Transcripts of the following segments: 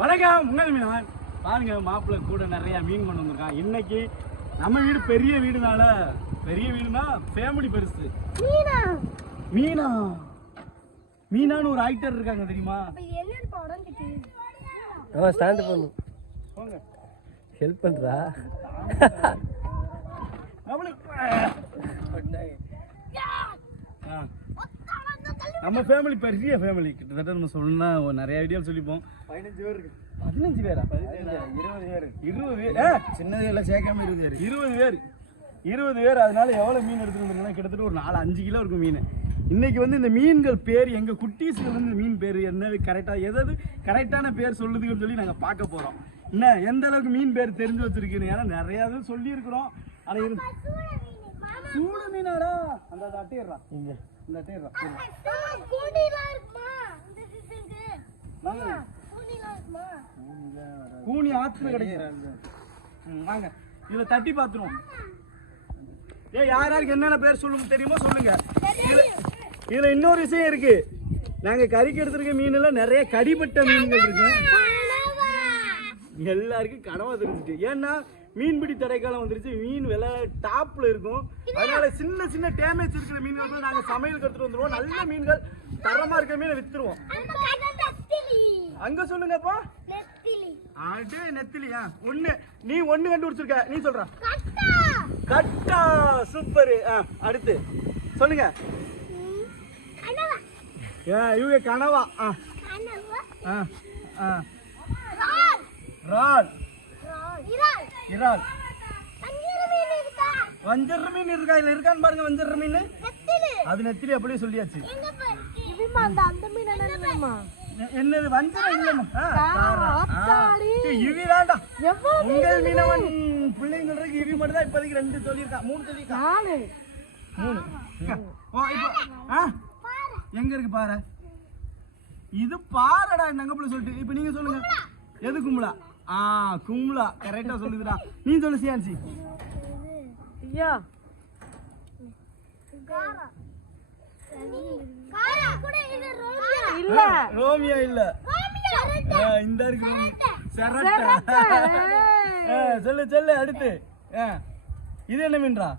வணக்கம் உங்கள் மீனவன். பாருங்க மாப்பிள்ளை கூட நிறைய மீன் கொண்டு வந்திருக்கான். இன்னைக்கு நம்ம வீடு பெரிய வீடுனால, பெரிய வீடுனா ஃபேமிலி பெருசு. மீனா மீனான்னு ஒரு ஆக்டர் இருக்காங்க தெரியுமா? ஸ்டாண்ட் பண்ணும் போங்க ஹெல்ப் பண்றா. நம்ம ஃபேமிலி பெரிய ஃபேமிலி. கிட்டத்தட்ட நம்ம சொன்னா நிறைய வீடியோ சொல்லிப்போம். 15 பேர் இருக்கு. 15 பேரா? 20 பேர். 20 பேர். சின்னது எல்லாம் சேர்க்காம 20 பேர். 20 பேர். அதனால எவ்வளவு மீன் எடுத்துட்டு வந்திருக்கோம்னா கிட்டத்தட்ட ஒரு 4-5 கிலோ இருக்கும் மீன். இன்னைக்கு வந்து இந்த மீன்கள் பேர் எங்க குட்டீஸ்ல வந்து மீன் பேர் என்னது கரெக்டா எதாவது கரெக்டான பேர் சொல்லுதுன்னு சொல்லி நாங்க பார்க்க போறோம். என்ன எந்த அளவுக்கு மீன் பேர் தெரிஞ்சு வச்சிருக்கீங்க? ஏன்னா நிறைய இது சொல்லி இருக்கிறோம். ஆனா சூட மீனாடா அந்த அட்டையறா இங்க இந்த அட்டையறா கூனி ஆத்துல கிடைக்கும். வாங்க இதுல தட்டி பாத்துருவோம். யாருக்கு என்னென்ன பேர் சொல்லுங்க தெரியுமோ சொல்லுங்க. இதுல இன்னொரு விஷயம் இருக்கு. நாங்க கறிக்கு எடுத்திருக்க மீன்ல நிறைய கடிபட்ட மீன்கள் இருக்கு. எல்லாருக்கும் கனவா தெரிஞ்சுட்டு. ஏன்னா மீன்பிடி தடைக்காலம் வந்துருச்சு. மீன் விலை டாப்ல இருக்கும். அதனால சின்ன சின்ன டேமேஜ் இருக்கிற மீன்கள் நாங்க சமையலுக்கு எடுத்துட்டு வந்துருவோம். நல்ல மீன்கள் தரமா இருக்கிற மீனை வித்துருவோம். அங்க சொல்லுங்கப்பா. ஆடு நெத்திலியா? நீ ஒண்ணு கண்டுபிடிச்சிருக்க. நீ சொல்ற கட்டா. சூப்பர். அடுத்து சொல்லுங்க. இவங்க கனவா. ரால் இறால். வஞ்சர மீன் இருக்கா? இல்ல இருக்கான்னு பாருங்க. வஞ்சர மீன் அது நெத்திலி அப்படியே சொல்லியாச்சு. என்னது வஞ்சரம் இல்லம்மா? இவி வேண்டாம். உங்கள் மீனவன் பிள்ளைங்களுக்கு இவி மட்டும் தான் இப்போதைக்கு 2 சொல்லியிருக்கான். 3 சொல்லியிருக்கான். 3 எங்க இருக்கு பாரு. இது பாறடா நங்கப்புல சொல்லிட்டு. இப்ப நீங்க சொல்லுங்க. எது கும்பலா? கும்பலா கரெக்டா சொல்லுதுடா. நீ சொல்லு சியான்சி. ஐயா இல்ல ரோமியா இல்ல. இந்த இருக்கு சரட்டா. சொல்லு சொல்லு. அடுத்து இது என்ன மீன்டா?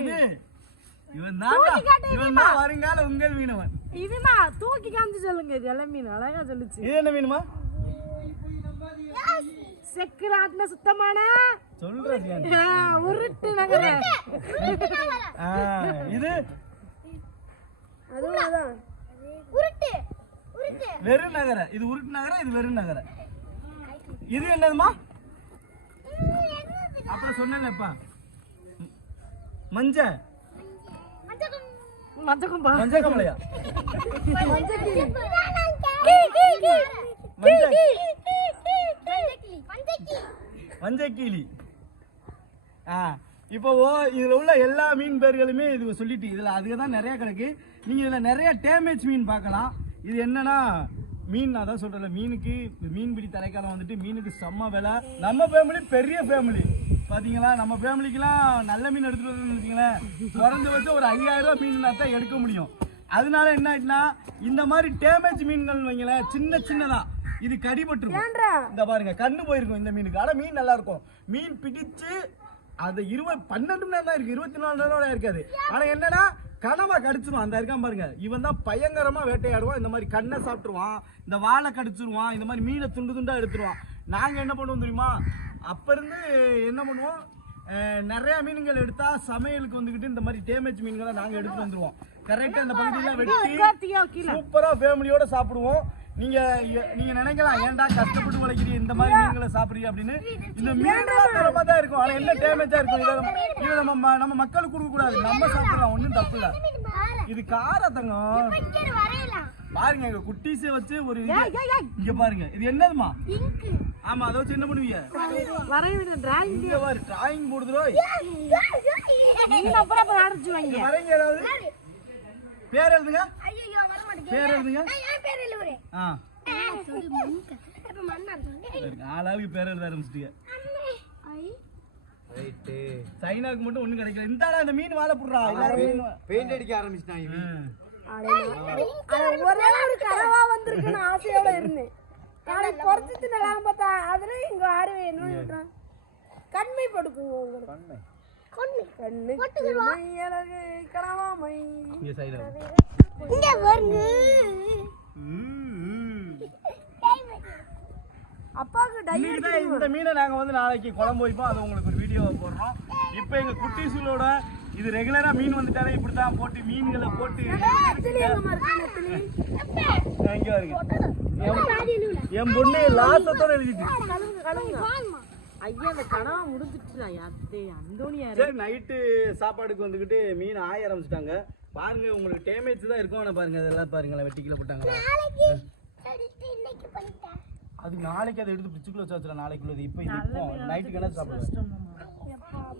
இது இவன் தான் வருங்கால உங்கள் மீனவன். இதுமா தூக்கி காமிச்சு சொல்லுங்க. இது எல்லாம் மீன் அழகா சொல்லுச்சு. இது என்ன மீனுமா? செக்குராட்ன சுத்தமான சொல்றேன் உருட்டு நகர. இது அதுதான் உருட்டு வெறு நகர. இது உருட்டு நகர. இது வெறு நகர. இது என்னதுமா? அப்புறம் சொன்னேன்ப்பா மஞ்ச மஞ்சக்கம்பா. மஞ்சக்கமலையா? மஞ்சக்கீழி. இப்போ இதுல உள்ள எல்லா மீன் பேர்களுமே இது சொல்லிட்டு இதுல அதுதான் நிறைய கிடக்கு. நீங்க இதுல நிறைய டேமேஜ் மீன் பார்க்கலாம். இது என்னன்னா மீன் அதான் சொல்றல மீனுக்கு மீன்பிடி தடைக்காலம் வந்துட்டு மீனுக்கு செம்ம விலை. நம்ம ஃபேமிலி பெரிய ஃபேமிலி பாத்தீங்களா? நம்ம ஃபேமிலிக்கெல்லாம் நல்ல மீன் எடுத்துட்டு வந்து வச்சுங்களேன் குறைஞ்ச வச்சு ஒரு 5000 ரூபாய் மீன் தான் எடுக்க முடியும். அதனால என்ன ஆயிட்டுனா இந்த மாதிரி டேமேஜ் மீன்கள் வைங்களேன் சின்ன சின்னதா இது கடிபட்டுருக்கும். இந்த பாருங்க கண்ணு போயிருக்கும் இந்த மீனுக்கு. ஆனா மீன் நல்லா இருக்கும். மீன் பிடிச்சு அது 12 மணி நேரம் தான் இருக்கு. 24 நேரம் இருக்காது. ஆனா என்னன்னா கனவா கடிச்சிருவான். அந்த இருக்கான் பாருங்க. இவன் தான் பயங்கரமா வேட்டையாடுவான். இந்த மாதிரி கண்ணை சாப்பிட்டுருவான். இந்த வாழை கடிச்சிருவான். இந்த மாதிரி மீனை துண்டு துண்டா எடுத்துருவான். நாங்க என்ன பண்ணுவோம் தெரியுமா? அப்ப இருந்து என்ன பண்ணுவோம், நிறைய மீன்கள் எடுத்தா சமையலுக்கு வந்துகிட்டு இந்த மாதிரி டேமேஜ் மீன்களை நாங்க எடுத்துட்டு வந்துருவோம். கரெக்டா இந்த பகுதியில வெட்டி சூப்பரா ஃபேமிலியோட சாப்பிடுவோம். நீங்க நினைக்கலாம் ஏன்டா கஷ்டப்பட்டு உழைக்கிறீங்க இந்த மாதிரி மீன்களை சாப்பிடுறீங்க அப்படின்னு. இந்த மீன்கள் தரமா தான் இருக்கும். ஆனா என்ன டேமேஜா இருக்கும். இதை நம்ம மக்களுக்கு கொடுக்க கூடாது. நம்ம சாப்பிடலாம். ஒன்றும் தப்பு இல்லை. இது கார தங்கம் பாருங்க. எங்க குட்டீஸை வச்சு ஒரு இங்க பாருங்க. இது என்னதுமா? ஆமா அதை வச்சு என்ன பண்ணுவீங்க? டிராயிங் போடுதுரோ. வரைங்க ஏதாவது பேர் எழுதுங்க. பேர் எழுதுங்க. ஆளாளுக்கு பேர் எழுத ஆரம்பிச்சிட்டீங்க. சைனாக்கு மட்டும் ஒண்ணும் கிடைக்கல. இந்த மீன் வாழை புடுறா. பெயிண்ட் அடிக்க ஆரம்பிச்சிட்டாங்க. ஒரே ஒரு கனவா வந்திருக்குன்னு ஆசையோட இருந்தேன். நாளைக்கு பொறுத்து நல்லா பார்த்தா அதுல இங்க ஆடு என்ன கண்மை படுக்குங்க உங்களுக்கு. கண்ணு அழகு கனவாமை இங்க சைடுல அப்பாவுக்கு இன்னைக்கு தான் இந்த மீனை நாங்க வந்து நாளைக்கு குழம்பு வைப்போம். அது உங்களுக்கு ஒரு வீடியோ போடுறோம். இப்போ எங்க குட்டீஸுகளோட இது ரெகுலரா மீன் வந்துட்டாலே இப்படித்தான் போட்டு மீன்களை போட்டு இங்க வருங்க. என் பொண்ணு லாசத்தோட எழுதிட்டு ஐயா அந்த கனவா முடிஞ்சிட்டு அந்தோனியா சரி நைட்டு சாப்பாடுக்கு வந்துக்கிட்டு மீன் ஆய ஆரம்பிச்சிட்டாங்க. பாருங்க உங்களுக்கு டேமேஜ் தான் இருக்கும். ஆனால் பாருங்க அதெல்லாம் பாருங்களேன் வெட்டிக்கில போட்டாங்க. அது நாளைக்கு அதை எடுத்து பிடிச்சிக்குள்ள வச்சு வச்சுலாம் நாளைக்குள்ளது. இப்போ இது இப்போ நைட்டுக்கு என்ன சாப்பிடுவேன்?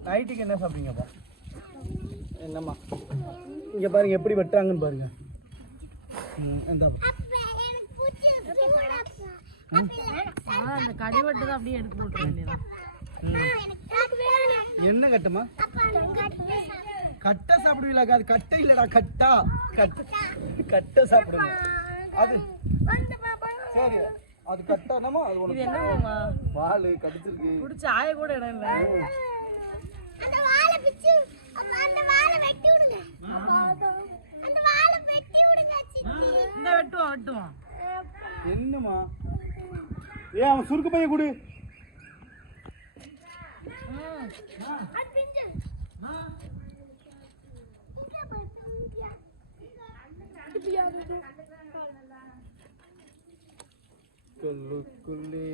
நைட்டுக்கு என்ன சாப்பிடுங்கப்பா? என்னம்மா இங்கே பாருங்க எப்படி வெட்டுறாங்கன்னு பாருங்க. எந்த அந்த கடிவட்டு தான் அப்படியே எடுத்து போட்டுற வேண்டியதான். என்ன கட்டுமா? கட்டை சாப்பிடுவீங்களா? அது கட்டை இல்லடா கட்டா. கட்டை சாப்பிடுங்க. அது சரி அது கட்டானமா அது இது என்னமா வாளு கடிச்சிருக்கு. புடிச்சு ஆய கூட இடம் இல்ல. அந்த வாளை பிச்சு அந்த வாளை வெட்டி விடுங்க. அந்த வாளை வெட்டி விடுங்க சித்தி. இந்த வெட்டுவான். என்னமா? ஏய் அவன் சுருக்கு பைய குடு. அது பிஞ்சு. சொல்லுக்குள்ளே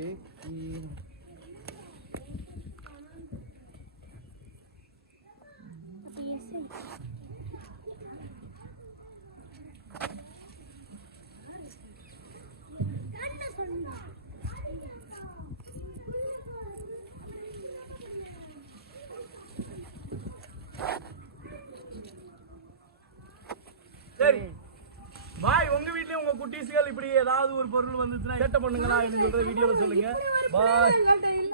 சரி பாய். உங்க வீட்லயும் உங்க குட்டீஸ்கள் இப்படி ஏதாவது ஒரு பொருள் வந்துச்சுன்னா சேட்டை பண்ணுங்களா என்று சொல்ற வீடியோல சொல்லுங்க. பாய்.